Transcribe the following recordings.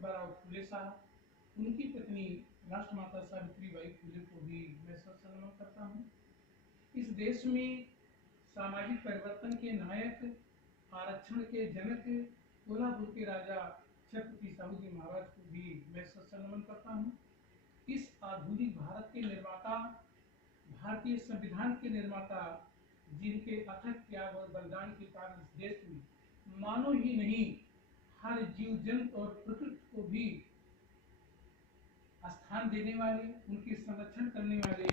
ज्योतिबा फुले साहब, उनकी पत्नी राष्ट्रमाता सावित्रीबाई फुले को भी मैं सलाम करता हूँ। इस देश में सामाजिक परिवर्तन के नायक, आरक्षण के जनक, कोल्हापुर के राजा छत्रपति साहू जी महाराज को भी मैं सलाम करता हूँ। इस आधुनिक भारत के निर्माता, भारतीय संविधान के निर्माता, जिनके अथक त्याग और बलिदान के कारण इस देश में मानव ही नहीं हर जीव जंतु और प्रकृति को भी स्थान देने वाले, उनके संरक्षण करने वाले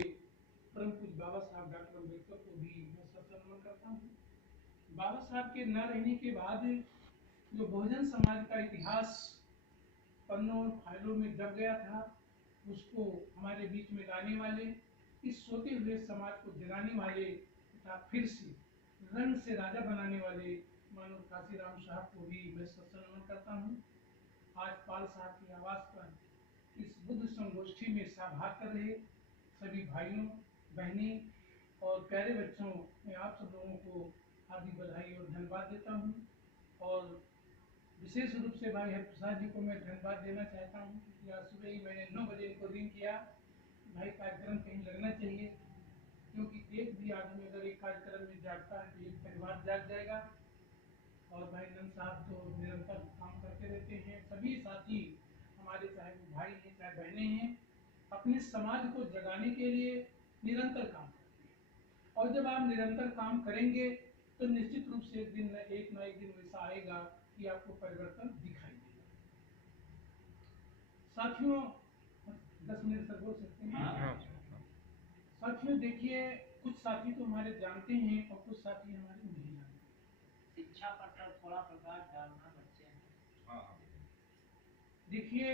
परम पूज्य बाबा साहब डॉक्टर अम्बेडकर को भी मैं सलाम करता हूँ। बाबा साहब के न रहने के बाद जो बहुजन समाज का इतिहास पन्नों और फाइलों में दब गया था, उसको हमारे बीच में लाने वाले, इस सोते हुए समाज को जगाने वाले तथा फिर से रंग से राजा बनाने वाले मानव काशीराम साहब को भी मैं सलाम करता हूँ। आज पाल साहब की आवाज पर इस बुद्ध संगोष्ठी में सहभाग कर रहे सभी भाइयों, बहनें और प्यारे बच्चों, मैं आप सब लोगों को हार्दिक बधाई और धन्यवाद देता हूँ। और विशेष रूप से भाई हरप्रसाद जी को मैं धन्यवाद देना चाहता हूँ, क्योंकि आज सुबह ही मैंने 9 बजे इनको रिंग किया, भाई कार्यक्रम कहीं लगना चाहिए, क्योंकि एक भी आदमी अगर एक कार्यक्रम में जागता है तो एक परिवार जाग जाएगा। और भाई नंद साहब तो निरंतर काम करते रहते हैं। सभी साथी हमारे, चाहे वो भाई हैं चाहे बहनें हैं, अपने समाज को जगाने के लिए निरंतर काम करते हैं। और जब आप निरंतर काम करेंगे तो निश्चित रूप से एक न एक दिन वैसा आएगा कि आपको परिवर्तन दिखाई देगा। साथियों, 10 मिनट तक बोल सकते हैं। साथियों देखिए, कुछ साथी तो हमारे जानते हैं और कुछ साथी हमारे नहीं जानते। शिक्षा पर थोड़ा प्रकाश डालना बच्चे हैं। देखिए,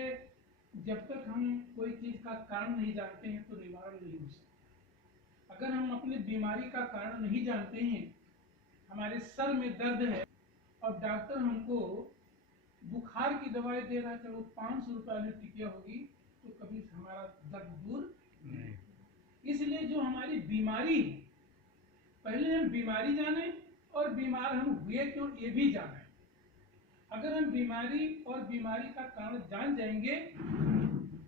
जब तक हम कोई चीज का कारण नहीं जानते हैं तो निवारण नहीं हो सकता। अगर हम अपनी बीमारी का कारण नहीं जानते हैं, हमारे सर में दर्द है और डॉक्टर हमको बुखार की दवाई दे रहा है, चलो 500 रुपए वाली टिकिया होगी, तो कभी हमारा दर्द दूर नहीं। इसलिए जो हमारी बीमारी, पहले हम बीमारी जाने और बीमार हम हुए क्यों ये भी जाने। अगर हम बीमारी और बीमारी का कारण जान जाएंगे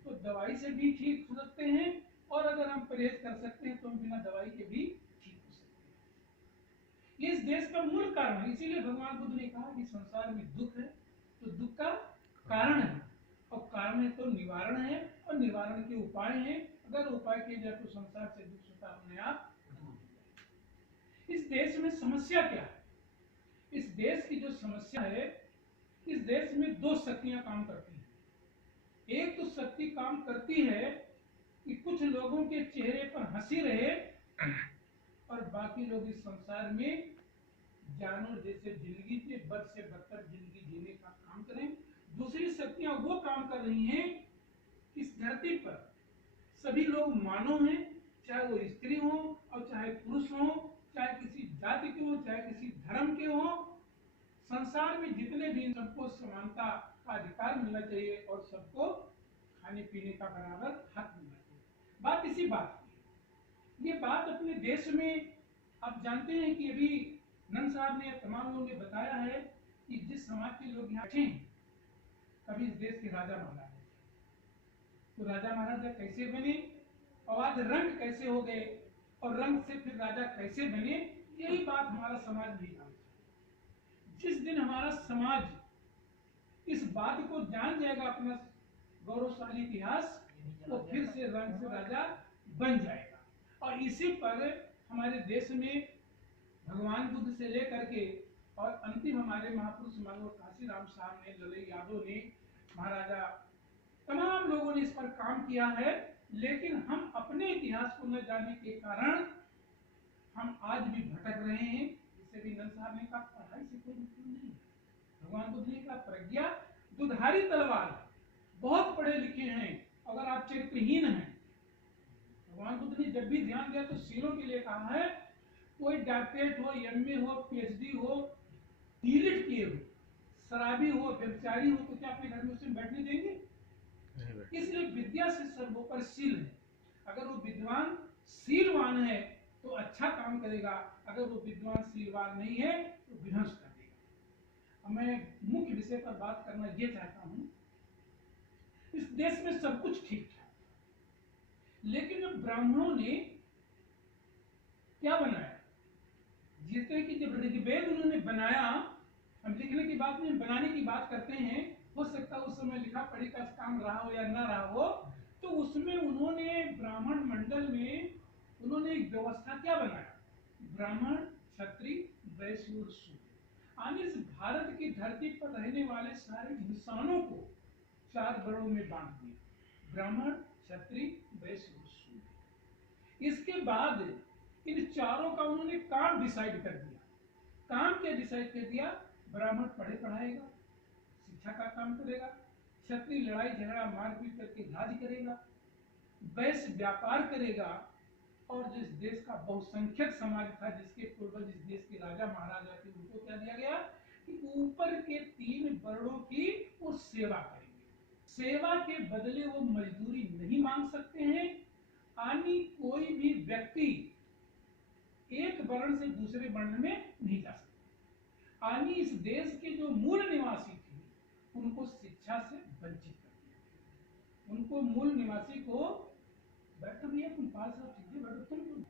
तो दवाई से भी ठीक हो सकते हैं, और अगर हम परहेज कर सकते हैं तो हम बिना दवाई के भी ठीक हो सकते हैं। ये इस देश का मूल कारण है। इसीलिए भगवान बुद्ध ने कहा कि संसार में दुख है तो दुख का कारण है, और कारण है तो निवारण है, और निवारण के उपाय हैं। अगर उपाय किए जाए तो संसार से दुख स्वतः अपने आप दूर हो जाए। इस देश में समस्या क्या है? इस देश की जो समस्या है, इस देश में 2 शक्तियां काम करती हैं। एक तो शक्ति काम करती है कि कुछ लोगों के चेहरे पर हंसी रहे और बाकी लोग इस संसार में जानवर जैसे जिंदगी के बद से बदतर जिंदगी जीने का काम करें। दूसरी शक्तियां वो काम कर रही हैं, इस धरती पर सभी लोग मानव हैं, चाहे वो स्त्री हो और चाहे पुरुष हो, चाहे किसी जाति के हो, चाहे किसी धर्म के हो, संसार में जितने भी, सबको समानता का अधिकार मिलना चाहिए और सबको खाने पीने का बराबर हक मिलना चाहिए। बात इसी बात की। ये बात अपने देश में आप जानते हैं कि अभी नंद साहब ने, तमाम लोगों ने बताया है कि जिस समाज के लोग यहाँ थे, कभी इस देश के राजा महाराजा, तो राजा महाराजा कैसे बने और आज रंग कैसे हो गए और रंग से फिर राजा कैसे बने, यही बात हमारा समाज नहीं जानता। जिस दिन हमारा समाज इस बात को जान जाएगा, अपना गौरवशाली इतिहास, तो फिर से रंग से राजा बन जाएगा। और इसी पर हमारे देश में भगवान बुद्ध से लेकर के और अंतिम हमारे महापुरुष मानव काशीराम साहब ने, ललई यादव ने, महाराजा, तमाम लोगों ने इस पर काम किया है। लेकिन हम अपने इतिहास को न जानने के कारण हम आज भी भटक रहे हैं। जिसे भी नंद साहब ने कहा, पढ़ाई से कोई मतलब नहीं। भगवान बुद्ध ने कहा, प्रज्ञा दुधारी तलवार, बहुत पढ़े लिखे हैं अगर आप चरित्रहीन हैं। भगवान बुद्ध ने जब भी ध्यान दिया तो सीलों के लिए कहा है, कोई डॉक्टरेट हो, एमए हो, पीएचडी हो, डीलिट किए हो, शराबी हो, व्यभिचारी हो, तो क्या अपने घर में उसे बैठने देंगे? इसलिए विद्या से सर्वोपरि शील है। अगर वो विद्वान शीलवान है तो अच्छा काम करेगा, अगर वो विद्वान शीलवान नहीं है तो विध्वंस कर देगा। अब मैं मुख्य विषय पर बात करना ये चाहता हूँ इस देश में सब कुछ ठीक था। लेकिन जब ब्राह्मणों ने क्या बनाया, जिस तरह की जब ऋग्वेद उन्होंने बनाया, हम लिखने की बात नहीं बनाने की बात करते हैं, हो सकता है उस समय लिखा पढ़ी का काम रहा हो या ना रहा हो, तो उसमें उन्होंने ब्राह्मण मंडल में उन्होंने एक व्यवस्था क्या बनाया, ब्राह्मण क्षत्रिय वैश्य और शूद्र, यानी इस भारत की धरती पर रहने वाले सारे इंसानों को 4 वर्णों में बांट दिया, ब्राह्मण क्षत्रिय वैश्य और शूद्र। इसके बाद इन चारों का उन्होंने काम डिसाइड कर दिया। काम क्या डिसाइड कर दिया, ब्राह्मण पढ़े पढ़ाएगा, शिक्षा का काम करेगा, क्षत्रिय लड़ाई झगड़ा मारपीट करके राज करेगा, वैश्य व्यापार करेगा, और जिस देश का बहुसंख्यक समाज था, जिसके पूर्वज इस देश के राजा महाराजा थे, उनको क्या दिया गया कि ऊपर के 3 वर्णों की वो सेवा करेंगे। सेवा के बदले वो मजदूरी नहीं मांग सकते हैं, यानी कोई भी व्यक्ति एक वर्ण से दूसरे वर्ण में नहीं जा सकता। यानी इस देश के जो मूल निवासी थे उनको शिक्षा से वंचित कर दिया। उनको मूल निवासी को बैठो भैया तुम पाल साहब ठीक है बैठो तुम,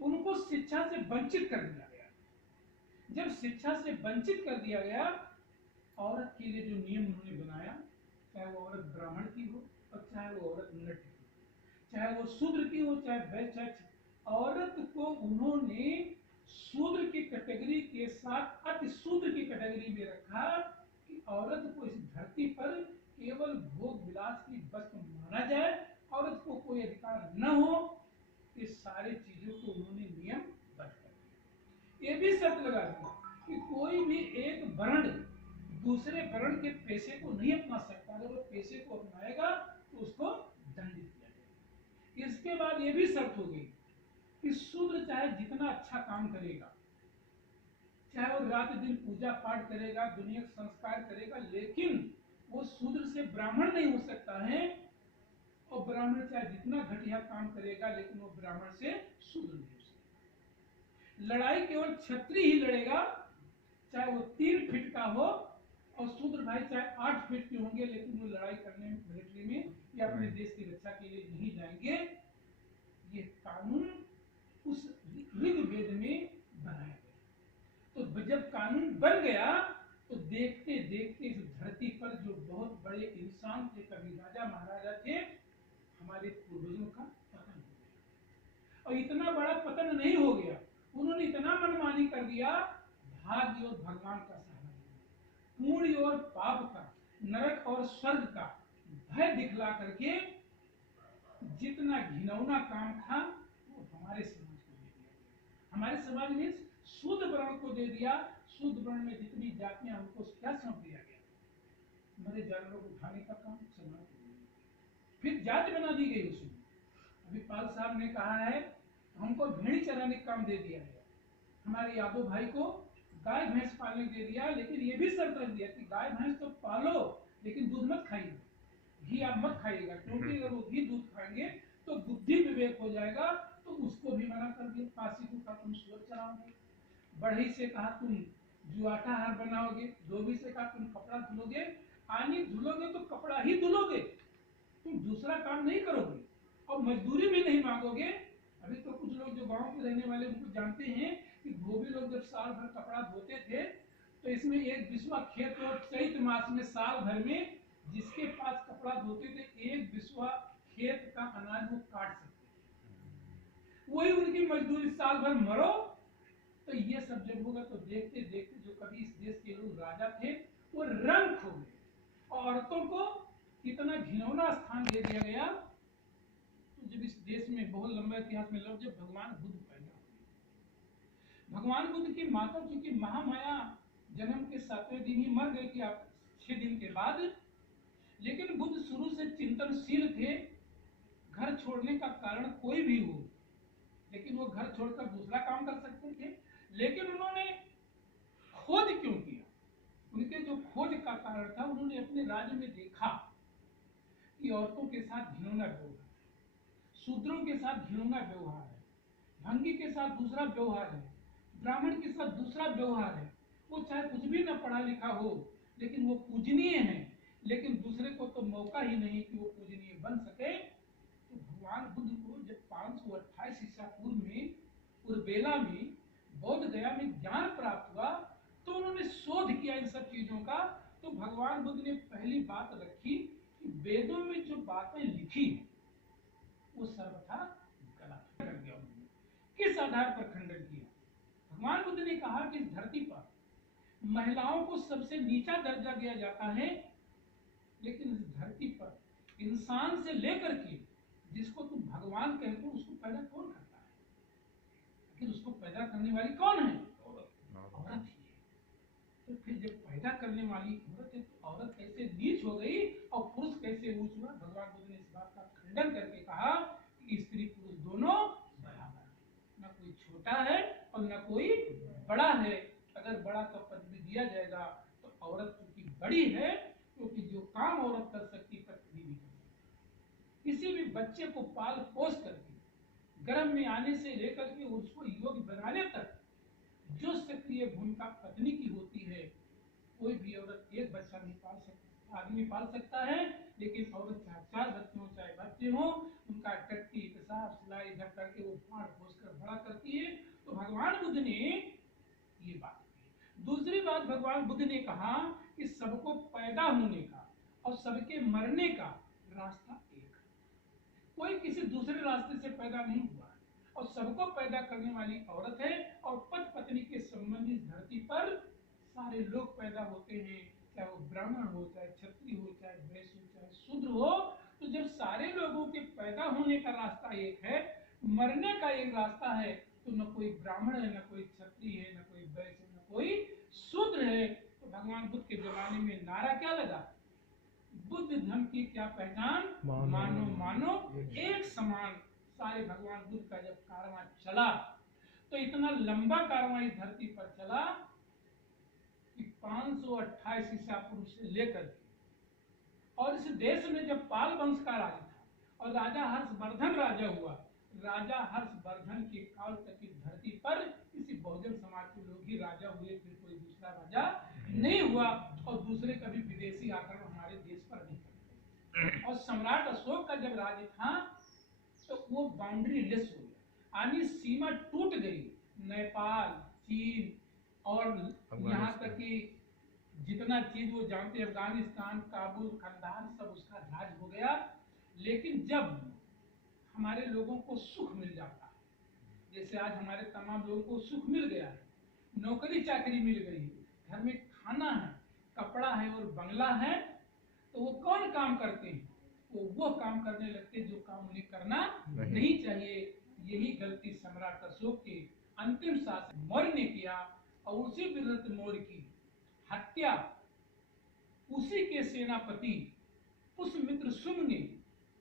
उनको शिक्षा से वंचित कर दिया गया। जब शिक्षा से वंचित कर दिया गया, औरत के लिए जो नियम उन्होंने बनाया, चाहे वो औरत ब्राह्मण की हो और चाहे वो औरत नट की हो, चाहे वो शूद्र की हो चाहे वैश्य, औरत को उन्होंने शूद्र की कैटेगरी के साथ अति शूद्र की कैटेगरी में रखा कि औरत को इस धरती पर केवल भोग विलास की वस्तु माना जाए, औरत को कोई अधिकार न हो। इस सारी चीजों को उन्होंने नियम बंद कर दिया। ये भी शर्त लगा दिया कि कोई भी एक वर्ण दूसरे वर्ण के पेशे को नहीं अपना सकता, अगर वो पेशे को अपनाएगा तो उसको दंडित किया जाएगा। इसके बाद ये भी शर्त हो गई कि शूद्र चाहे जितना अच्छा काम करेगा, चाहे वो रात दिन पूजा पाठ करेगा, दुनिया का संस्कार करेगा, लेकिन वो शूद्र से ब्राह्मण नहीं हो सकता है, और ब्राह्मण चाहे जितना घटिया काम करेगा लेकिन वो ब्राह्मण से शूद्र नहीं हो सकता। लड़ाई केवल क्षत्रिय ही लड़ेगा, चाहे वो 3 फीट का हो, और शूद्र भाई चाहे 8 फीट के होंगे, लेकिन वो लड़ाई करने मिलिट्री में या अपने देश की रक्षा के लिए नहीं जाएंगे। ये कानून उस ऋग्वेद में बनाया गया। तो जब कानून बन गया तो देखते देखते इस धरती पर जो बहुत बड़े इंसान थे, कभी राजा महाराजा थे, हमारे पूर्वजों का पतन हो गया। और इतना बड़ा पतन नहीं हो गया, उन्होंने इतना मनमानी कर दिया, भाग्य और भगवान का सहारा लिया, पुण्य और पाप का, नरक और स्वर्ग का भय दिखला करके जितना घिनौना काम था वो हमारे समाज को दे दिया। हमारे समाज में शुद्ध वर्ण को दे दिया। शुद्ध वर्ण में जितनी जातियां उनको क्या सौंप दिया गया, मरे जानवरों को उठाने का काम समाज को दे दिया। फिर जाति बना दी गई उसमें। अभी पाल साहब ने कहा है हमको भेड़ी चराने का काम दे दिया गया, हमारे यादव भाई को गाय भैंस पालने दे दिया, लेकिन ये भी शर्त रख दिया कि गाय भैंस तो पालो लेकिन दूध मत खाइए, घी आप मत खाइएगा, क्योंकि अगर वो घी दूध खाएंगे तो बुद्धि विवेक हो जाएगा, तो उसको भी मना कर दिया। पासी को कहा तुम सुअर चराओगे, बढ़ई से कहा तुम जुआटा हार बनाओगे, धोबी से कहा तुम कपड़ा धुलोगे, आनी धुलोगे तो कपड़ा ही धुलोगे, तुम दूसरा काम नहीं करोगे और मजदूरी भी नहीं मांगोगे। अभी तो कुछ लोग जो गांव के रहने वाले उनको जानते हैं कि धोबी लोग जब साल भर कपड़ा धोते थे तो इसमें एक बिस्वा खेत और चैत मास में साल भर में जिसके पास कपड़ा धोते थे एक बिस्वा खेत का अनाज वो काट सकते थे, वही उनकी मजदूरी। साल भर मरो। तो ये सब जब होगा तो देखते देखते जो कभी इस देश के लोग राजा थे वो रंग खो गए, औरतों को कितना घिनौना स्थान दे दिया गया। तो जब इस देश में बहुत लंबा इतिहास में जब भगवान बुद्ध पैदा हुए, भगवान बुद्ध की माता चूंकि महामाया जन्म के 7वें दिन ही मर गई थी, 6 दिन के बाद, लेकिन बुद्ध शुरू से चिंतनशील थे। घर छोड़ने का कारण कोई भी हो, लेकिन वो घर छोड़कर दूसरा काम कर सकते थे, लेकिन उन्होंने खोज क्यों किया? उनके जो खोज का कारण था, उन्होंने अपने राज्य में देखा कि औरतों के साथ घिनौना व्यवहार, शूद्रों के साथ घिनौना व्यवहार है, भंगी के साथ दूसरा व्यवहार है, ब्राह्मण के साथ दूसरा व्यवहार है। वो चाहे कुछ भी न पढ़ा लिखा हो, लेकिन वो पूजनीय है, लेकिन दूसरे को तो मौका ही नहीं कि वो पूजनीय बन सके। तो भगवान बुद्ध को जब 528 ईसा पूर्व में उर्बेला में बौद्ध गया में ज्ञान प्राप्त हुआ, तो उन्होंने शोध किया इन सब चीजों का। तो भगवान बुद्ध ने पहली बात रखी कि वेदों में जो बातें लिखी वो सर्वथा गलत कर दिया। उन्होंने किस आधार पर खंडन किया? भगवान बुद्ध ने कहा कि इस धरती पर महिलाओं को सबसे नीचा दर्जा दिया जाता है, लेकिन इस धरती पर इंसान से लेकर के जिसको तुम भगवान कहते हो उसको पैदा कौन करता है? लेकिन उसको पैदा करने वाली कौन है? औरत ही है। तो फिर जब पैदा करने वाली औरत है तो औरत कैसे नीच हो गई और पुरुष कैसे ऊंच हुआ? भगवान बुद्ध ने इस बात का खंडन करके कहा कि स्त्री पुरुष दोनों बराबर, न कोई छोटा है और न कोई बड़ा है। अगर बड़ा का पद भी दिया जाएगा तो औरत क्योंकि बड़ी है, क्योंकि जो काम औरत कर सकती पत्नी भी कर सकती। किसी भी बच्चे को पाल पोस करके गर्भ में आने से लेकर के उसको योग्य बनाने तक जो सक्रिय भूमिका पत्नी की होती है, कोई भी औरत एक बच्चा नहीं पाल सकती। आदमी पाल सकता है, लेकिन औरत चाहे 4 बच्चे हो चाहे बच्चे हो, उनका टट्टी पेशाब सिलाई झक करके वो पाल पोस कर बड़ा करती है। तो भगवान बुद्ध ने ये बात कही। दूसरी बात भगवान बुद्ध ने कहा कि सबको पैदा होने का और सबके मरने का रास्ता एक है। कोई किसी दूसरे रास्ते से पैदा नहीं हुआ है और सबको पैदा करने वाली औरत है। और पति पत्नी के संबंधी धरती पर सारे लोग पैदा होते हैं, चाहे वो ब्राह्मण हो, चाहे क्षत्रिय हो, चाहे वैश्य हो, चाहे शूद्र हो। तो जब सारे लोगों के पैदा होने का रास्ता एक है, मरने का एक रास्ता है, तो न कोई ब्राह्मण है, न कोई क्षत्रिय है, न कोई वैश्य, न कोई शूद्र है। तो भगवान बुद्ध के जमाने में नारा क्या लगा? बुद्ध धर्म की क्या पहचान? मानो मानो एक समान। सारे भगवान बुद्ध का जब कारवां चला तो इतना लंबा कारवां इस धरती पर चला कि 528 ईसा पूर्व से लेकर, और इस देश में जब पाल वंश का राजा था और राजा हर्षवर्धन राजा हुआ, राजा हर्षवर्धन के काल तक इस धरती पर किसी बहुजन समाज के लोग ही राजा हुए, फिर कोई दूसरा राजा नहीं हुआ। और दूसरे कभी विदेशी आकर हमारे देश पर नहीं करते। और सम्राट अशोक का जब राज्य था तो वो बाउंड्री लेस हो गया, यानी सीमा टूट गई। नेपाल, चीन और यहाँ तक कि जितना चीज वो जानते, अफगानिस्तान, काबुल, कंधार, सब उसका राज हो गया। लेकिन जब हमारे लोगों को सुख मिल जाता है, जैसे आज हमारे तमाम लोगों को सुख मिल गया है, नौकरी चाकरी मिल गई, घर में खाना है, कपड़ा है और बंगला है, तो वो कौन काम करते हैं? वो काम करने लगते जो काम उन्हें करना नहीं चाहिए। यही गलती सम्राट अशोक के अंतिम शासक मौर्य ने किया और उसी विरत मौर्य की हत्या उसी के सेनापति पुष्यमित्र शुंग ने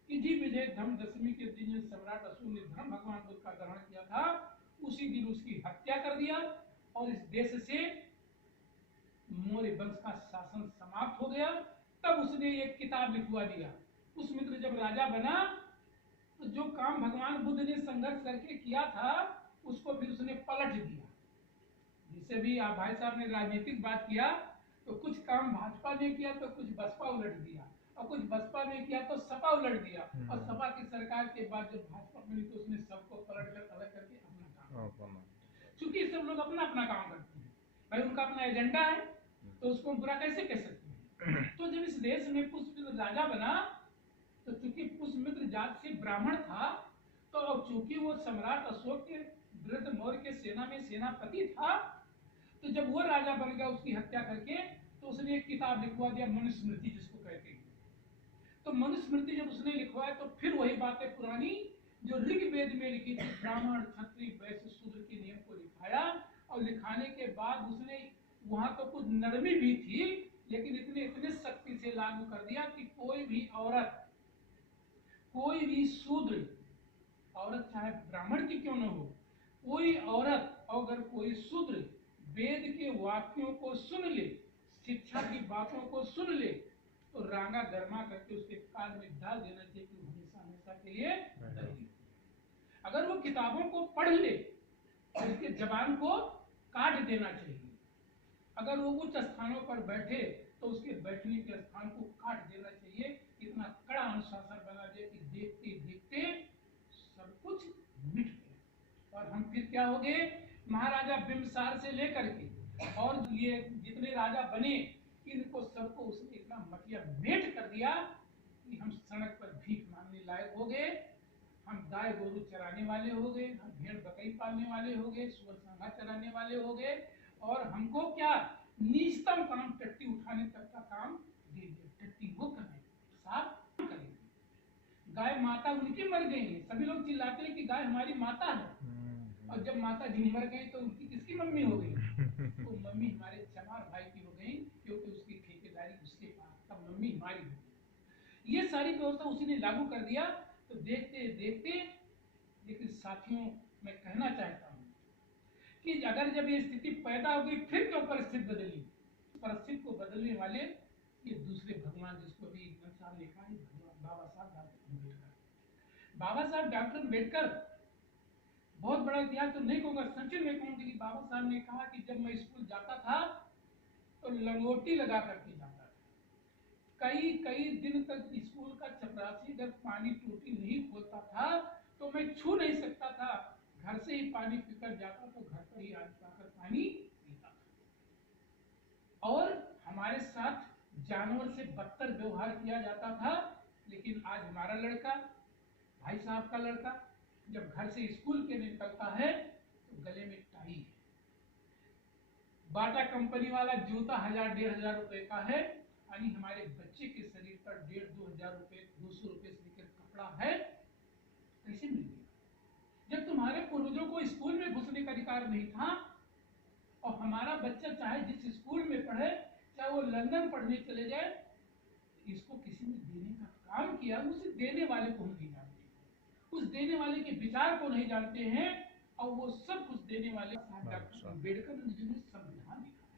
इसी विजय धर्म दशमी के दिन सम्राट अशोक ने धर्म भगवान बुद्ध का ग्रहण किया था, उसी दिन उसकी हत्या कर दिया और इस देश से मौर्य वंश का शासन समाप्त हो गया। तब उसने एक किताब लिखवा दिया। पुष्यमित्र जब राजा बना तो जो काम भगवान बुद्ध ने संघर्ष करके किया था उसको फिर उसने पलट दिया। जिससे भी आप भाई साहब ने राजनीतिक बात किया तो कुछ काम भाजपा ने किया तो कुछ बसपा उलट दिया, और कुछ बसपा ने किया तो सपा उलट दिया, और सपा की सरकार के बाद जब भाजपा मिली तो उसने सबको पलट कर अलग करके अपना काम, क्योंकि सब लोग अपना अपना काम करते हैं, भाई उनका अपना एजेंडा है तो उसको हम बुरा कैसे कह सकते हैं। तो जब इस देश में पुष्यमित्र राजा बना तो चूंकि पुष्यमित्र जात से ब्राह्मण था, तो अब चूंकि वो सम्राट अशोक के वृद्ध मौर्य के सेना में सेनापति था, तो जब वो राजा बन गया उसकी हत्या करके, तो उसने एक किताब लिखवा दिया मनुस्मृति जिसको कहते हैं। तो मनुस्मृति जब उसने लिखवाया तो फिर वही बातें पुरानी जो ऋग्वेद में लिखी थी, ब्राह्मण क्षत्रिय वैश्य शूद्र के नियम को लिखाया। और लिखाने के बाद उसने वहां तो कुछ नरमी भी थी, लेकिन इतने सख्ती से लागू कर दिया कि कोई भी औरत, कोई भी शूद्र औरत चाहे ब्राह्मण की क्यों न हो, कोई औरत अगर कोई शूद्र वेद के वाक्यों को सुन ले, शिक्षा की बातों को सुन ले, तो रांगा गर्मा करके उसके कान में डाल देना चाहिए कि हमेशा हमेशा के लिए दंडित। अगर वो किताबों को पढ़ ले तो उसके जबान को काट देना चाहिए। अगर वो उच्च स्थानों पर बैठे तो उसके बैठने के स्थान को काट देना चाहिए। इतना कड़ा अनुशासन बना दिया कि देखते देखते सब कुछ मिट गया। और हम फिर क्या हो गए, महाराजा बिम्बिसार से लेकर के और ये जितने राजा बने, इनको सबको उसने इतना मटिया मेट कर दिया कि हम सड़क पर भीख मांगने लायक हो गए। हम गाय गोरू चराने वाले हो गए, हम भेड़ बकरी पालने वाले हो गए, सुअर सांगा चराने वाले हो गए, और हमको क्या नीचतम काम टट्टी उठाने तक का काम दे दिया। टट्टी वो करें, साफ करेंगे। गाय माता उनकी मर गई है, सभी लोग चिल्लाते हैं कि गाय हमारी माता है, और जब माता जी मर गई तो उनकी किसकी मम्मी हो गई? तो मम्मी हमारे चमार भाई की हो गई, क्योंकि उसकी ठेकेदारी उसके पास, तब मम्मी हमारी हो गई। ये सारी व्यवस्था उसी ने लागू कर दिया। तो देखते देखते, लेकिन साथियों मैं कहना चाहता हूँ कि अगर जब ये स्थिति पैदा होगी, फिर क्यों परिस्थिति बदली? परिस्थिति को बदलने वाले ये दूसरे भगवान, जिसको भी साहब लिखा है, बाबा साहब डॉक्टर अम्बेडकर। बाबा साहब डॉक्टर अम्बेडकर बहुत बड़ा इतिहास तो नहीं कहूंगा, सचिन में कहूंगी कि बाबा साहब ने कहा कि जब मैं स्कूल जाता था तो लंगोटी लगा करके जाता था। कई कई दिन तक स्कूल का चपरासी जब पानी टूटी नहीं खोलता था तो मैं छू नहीं सकता था। घर से ही पानी पीकर जाता तो घर पर ही आकर पानी पीता था। और हमारे साथ जानवर से बदतर व्यवहार किया जाता था। लेकिन आज हमारा लड़का, भाई साहब का लड़का, जब घर से स्कूल के निकलता है तो गले में टाई है, बाटा कंपनी वाला जूता 1000-1500 रुपए का है, यानी हमारे बच्चे के शरीर पर 1500-2000 रुपए, 200 रुपए से लेकर कपड़ा है। कैसे मिल गया? जब तुम्हारे पूर्वजों को स्कूल में घुसने का अधिकार नहीं था, और हमारा बच्चा चाहे जिस स्कूल में पढ़े, चाहे वो लंदन पढ़ने चले जाए, इसको किसी ने देने का काम किया, उसे देने वाले को हम नहीं जानते, उस देने वाले के विचार को नहीं जानते हैं, और वो सब कुछ देने वाले डॉक्टर अम्बेडकर ने जिन्हें संविधान लिखा है।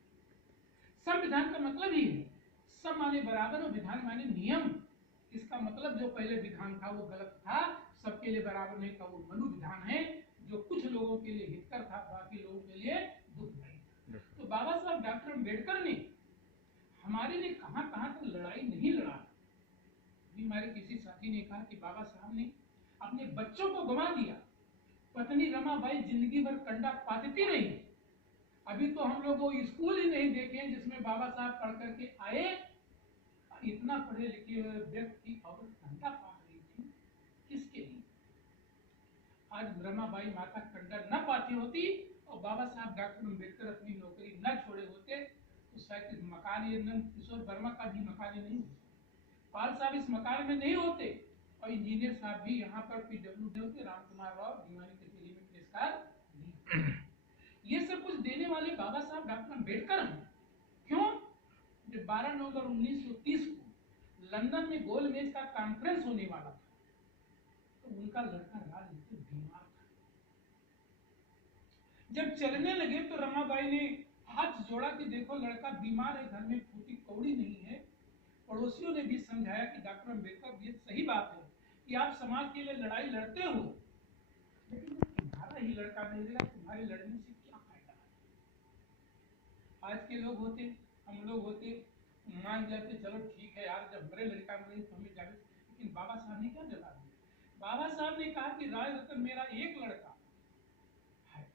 संविधान का मतलब ही है सब माने बराबर और विधान माने नियम। इसका मतलब जो पहले विधान था वो गलत था, सबके लिए बराबर नहीं था, वो मनु विधान है जो कुछ लोगों के लिए हितकर था, बाकी लोगों के लिए दुखदायी था। तो बाबा साहब डॉक्टर अम्बेडकर ने हमारे लिए कहां कहां तक लड़ाई नहीं लड़ा। हमारे किसी साथी ने कहा कि बाबा साहब ने अपने बच्चों को गंवा दिया, पत्नी रमाबाई जिंदगी भर कंडा पाती रही। अभी तो हम लोग वो स्कूल ही नहीं देखे जिसमें बाबा साहब पढ़ करके आए, इतना पढ़े लिखे व्यक्ति औरत कंडा पाट रही थी, किसके लिए? आज रमाबाई माता कंडा न पाती होती और बाबा साहब डॉक्टर अम्बेडकर अपनी नौकरी न छोड़े होते तो शायद मकान, ये किशोर वर्मा का भी मकान नहीं होता, पाल साहब इस मकान में नहीं होते, और इंजीनियर साहब भी यहाँ पर PW होते, राम कुमार राव दीवानी के लिए में पुरस्कार। ये सब कुछ देने वाले बाबा साहब डॉक्टर अम्बेडकर हैं। क्यों? जब 12 नवंबर 1930 को लंदन में गोलमेज का कॉन्फ्रेंस होने वाला था, तो उनका लड़का राजनीतिक बीमार था। जब चलने लगे तो रमाबाई ने हाथ जोड़ा कि देखो लड़का बीमार है, घर में फूटी कौड़ी नहीं है। पड़ोसियों ने भी समझाया कि डॉक्टर अम्बेडकर, ये सही बात है कि आप समाज के लिए लड़ाई लड़ते हो, लेकिन तुम्हारा ही लड़का नहीं रहेगा, तुम्हारे लड़ने से क्या फायदा है? आज के लोग होते, हम लोग होते, मान जाते चलो ठीक है यार, जब मेरे लड़का में तो हमें जाने। लेकिन बाबा साहब ने क्या जवाब दिया? बाबा साहब ने कहा कि राज रतन मेरा एक लड़का है,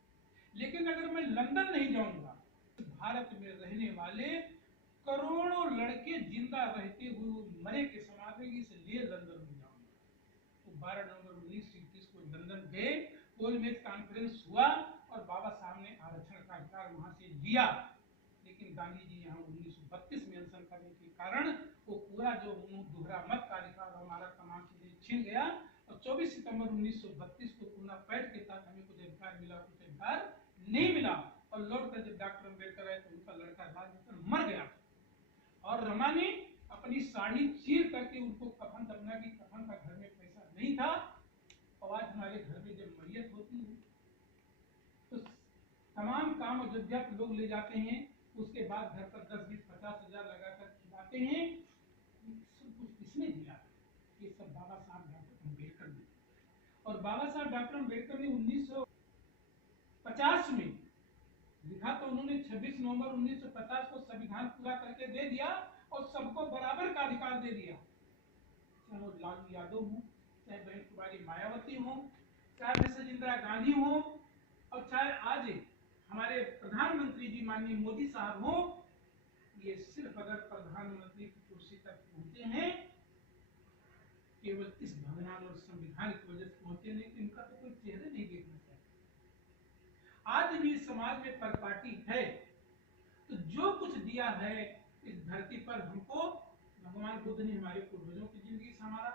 लेकिन अगर मैं लंदन नहीं जाऊंगा तो भारत में रहने वाले करोड़ों लड़के जिंदा रहते हुए मरे के समाधि, इसलिए लंदन में जाऊंगा। तो 12 नवंबर 1930 को लंदन गए, गोलमेज कॉन्फ्रेंस हुआ और बाबा साहब ने आरक्षण का अधिकार वहां से लिया। लेकिन गांधी जी यहाँ 1932 में अनशन करने के कारण वो पूरा जो दोहरा मत का अधिकार हमारा तमाम चीजें छिन गया, और 24 सितंबर 1932 को पूना पैठ के साथ हमें कुछ अधिकार मिला, कुछ अधिकार नहीं मिला। और लौट कर जब डॉक्टर अम्बेडकर आए तो उनका लड़का राजरतन मर गया, और रमा ने अपनी साड़ी चीर करके उनको कफन दफना की, कफन का घर में पैसा नहीं था। और आज हमारे घर में जब मैयत होती है तो तमाम काम अयोध्या के लोग ले जाते हैं, उसके बाद घर पर 10, 20, 50 हजार लगाकर खिलाते हैं। सब कुछ किसने दिया? ये सब बाबा साहब डॉक्टर अम्बेडकर ने। और बाबा साहब डॉक्टर अम्बेडकर ने 1950 में लिखा, तो उन्होंने 26 नवंबर 1950 को संविधान पूरा करके दे दिया, और सबको बराबर का अधिकार दे दिया, चाहे वो लालू यादव हो, चाहे बहन कुमारी मायावती हो, चाहे मिसेज इंदिरा गांधी हो, और चाहे आज हमारे प्रधानमंत्री जी माननीय मोदी साहब हो। ये सिर्फ अगर प्रधानमंत्री की कुर्सी तक पहुंचे हैं केवल इस भगवान और संविधान की वजह से पहुंचे, नहीं तो इनका तो कोई चेहरा नहीं देखना चाहिए। आज भी समाज में परिपाटी है, तो जो कुछ दिया है इस धरती पर हमको भगवान बुद्ध ने हमारे पूर्वजों की जिंदगी संवारा,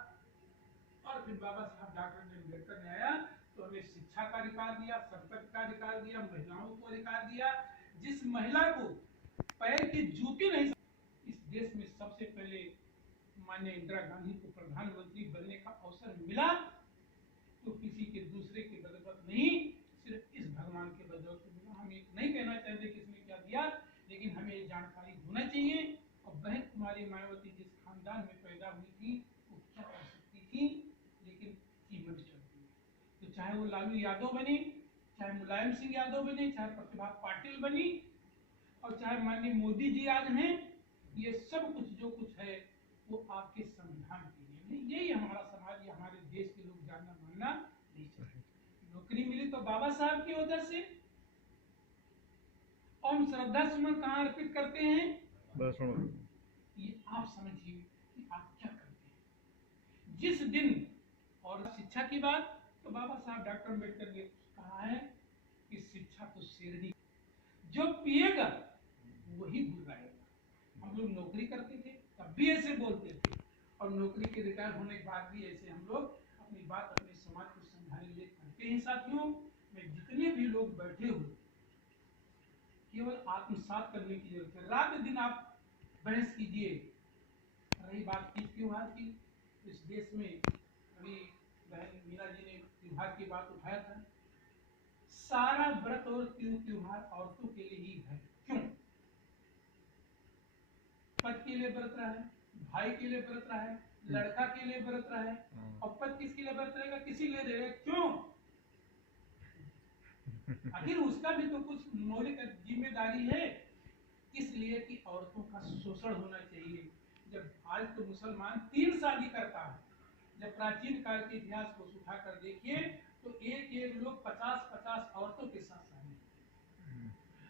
और फिर बाबा साहब डॉक्टर अम्बेडकर ने आया तो हमें शिक्षा का अधिकार दिया, संपत्ति का अधिकार दिया, महिलाओं को अधिकार दिया। जिस महिला को पैर की जूती नहीं, इस देश में सबसे पहले माननीय इंदिरा गांधी को प्रधानमंत्री बनने का अवसर मिला, तो किसी के दूसरे के बदौलत नहीं, सिर्फ इस भगवान के बदौलत मिला। हम ये नहीं कहना चाहते किसने क्या दिया, लेकिन हमें ये जानकारी होना चाहिए। और बहन कुमारी मायावती जिस खानदान में पैदा हुई थी वो क्या कर सकती थी, लेकिन कीमत चलती है। तो चाहे वो लालू यादव बने, चाहे मुलायम सिंह यादव बने, चाहे प्रतिभा पाटिल बनी, और चाहे माननीय मोदी जी आज हैं, ये सब कुछ जो कुछ है वो आपके संविधान के लिए। यही हमारा समाज या हमारे देश के लोग जानना मानना नहीं चाहते। नौकरी मिली तो बाबा साहब की वजह से, और हम श्रद्धा सुमन कहाँ अर्पित करते हैं, बस ये आप समझिए कि आप क्या करते हैं। जिस दिन और शिक्षा की बात, तो बाबा साहब डॉक्टर अम्बेडकर ने कहा है कि शिक्षा तो शेरनी, जो पिएगा वही गुर्राएगा। हम लोग नौकरी करते थे तब भी ऐसे बोलते थे, और नौकरी के रिटायर होने के बाद भी ऐसे हम लोग अपनी बात अपने समाज को समझाने के लिए करते हैं। साथियों, मैं जितने भी लोग बैठे हो, केवल आत्मसात करने की जरूरत है। रात दिन आप बहस कीजिए। रही बात तीज त्योहार की, इस देश में अभी बहन मीरा जी ने त्योहार की बात उठाया था। सारा व्रत और त्योहार औरतों के लिए ही है। क्यों? पति के लिए व्रत रहा है, भाई के लिए व्रत रहा है, लड़का के लिए व्रत रहा है, और पति किसके लिए व्रत रहेगा, किसी लिए रहेगा। क्यों? आखिर उसका भी तो कुछ मौलिक जिम्मेदारी है, इसलिए कि औरतों का शोषण होना चाहिए। जब आज तो मुसलमान 3 शादी करता है, जब प्राचीन काल के इतिहास को उठाकर देखिए तो एक एक लोग 50-50 औरतों के साथ शादी,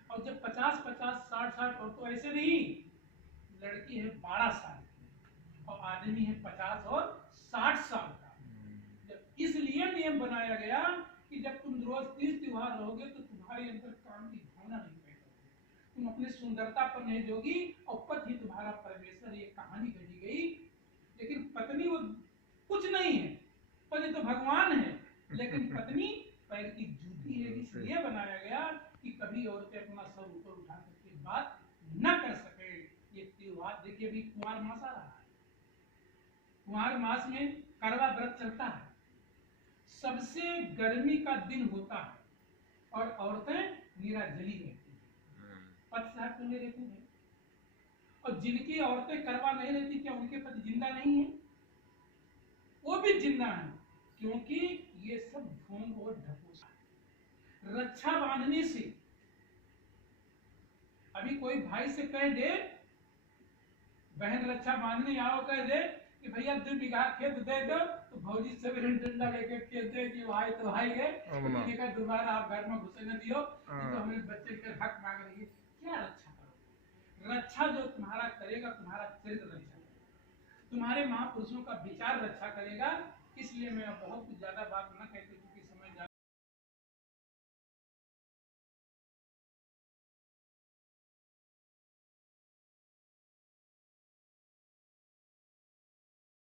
और जब 50-50 60-60 औरतों, ऐसे नहीं, लड़की है 12 साल की और आदमी है 50 और 60 साल का। जब इसलिए नियम बनाया गया कि जब तुम रोज तीज त्योहार रहोगे तो तुम्हारे अंदर काम की भावना नहीं पैदा होगी, तुम अपनी सुंदरता पर नहीं दोगी, और पति ही तुम्हारा परमेश्वर। ये कहानी घड़ी गई, लेकिन पत्नी वो कुछ नहीं है, पति तो भगवान है, लेकिन पत्नी पैर की जूती है। इसलिए बनाया गया कि कभी औरतें अपना सर ऊपर उठा करके बात न कर सके। ये त्योहार देखिए, अभी कुमार मास आ रहा है, कुमार मास में करवा व्रत चलता है, सबसे गर्मी का दिन होता है, और औरतें निराजली रहती हैं, पति साहब क्यों नहीं रहती हैं? और जिनकी औरतें करवा नहीं रहती, क्या उनके पति जिंदा नहीं है? वो भी जिंदा है, क्योंकि ये सब ढोंग और ढकोसला है। रक्षा बांधने से, अभी कोई भाई से कह दे, बहन रक्षा बांधने आओ, कह दे कि भैया 2 बीघा खेत दे दो, तो भौजी से डंडा लेके खेत दे कि भाई तो भाई है, देखा दोबारा आप घर में घुसे न दियो, तो हमें बच्चे के हक मांग रही है। क्या रक्षा करोगे? रक्षा जो तुम्हारा करेगा, तुम्हारा चरित्र रक्षा करेगा, तुम्हारे महापुरुषों का विचार रक्षा करेगा। इसलिए मैं बहुत कुछ ज्यादा